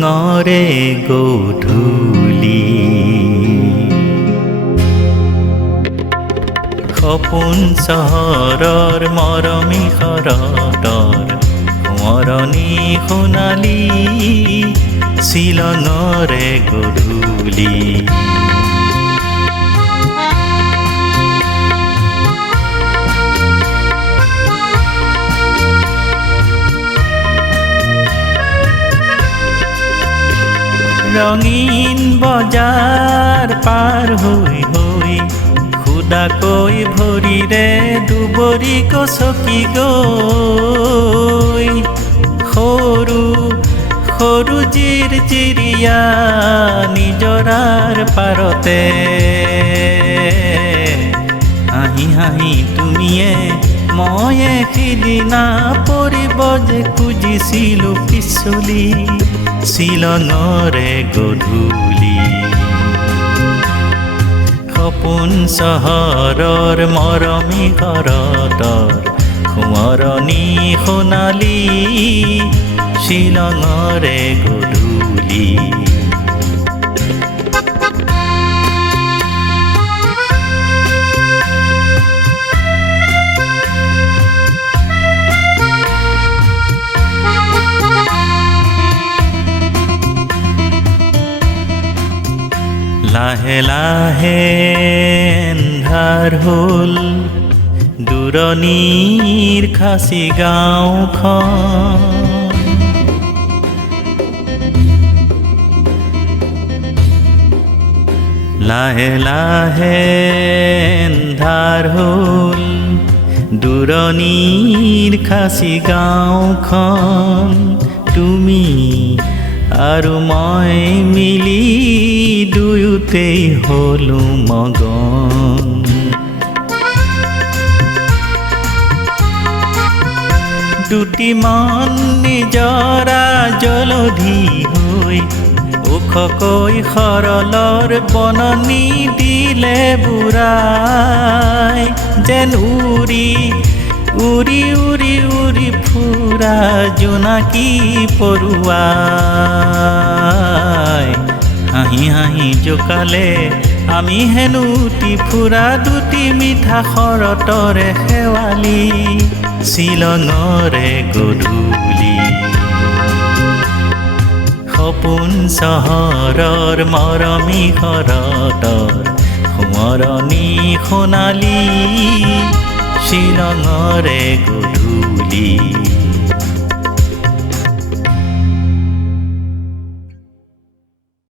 শ্বিলঙৰে গধূলি সপোন চহৰৰ মৰমী শৰতৰ সোঁৱৰণি সোণালী শ্বিলঙৰে গধূলি ৰঙীন বজাৰ পাৰ হৈ হৈ খুদাকৈ ভৰিৰে দুবৰি গছকি গৈ সৰু সৰু জিৰিয়া নিজৰাৰ পাৰতে হাঁহি হাঁহি তুমিয়ে ময়ে সিদিনা পৰিব যে খুজিছিলোঁ পিছলি শ্বিলঙৰে গধূলি সপোন চহৰৰ মৰমী শৰতৰ সোঁৱৰণি সোণালী শ্বিলঙৰে গধূলি লাহে লাহে এন্ধাৰ হ'ল দূৰণিৰ খাচী গাঁওখন লাহে লাহে এন্ধাৰ হ'ল দূৰণিৰ খাচী গাঁওখন তুমি আৰু মই মিলি দুয়োতেই হলো মগন দুটিমান নিজৰা জলধি হৈ ওখকৈ সৰলৰ বননি দিলে বুঢ়াই যেন উৰি উৰি উৰি উৰি ফুৰা জোনাকী পৰুৱাই হাঁহি হাঁহি জোকালে আমি হেনো ফুৰা দুটি মিঠা শৰতৰে শেৱালি শ্বিলঙৰে গধূলি সপোন চহৰৰ মৰমী শৰতৰ সোঁৱৰণি সোণালী শ্বিলঙৰে গধূলি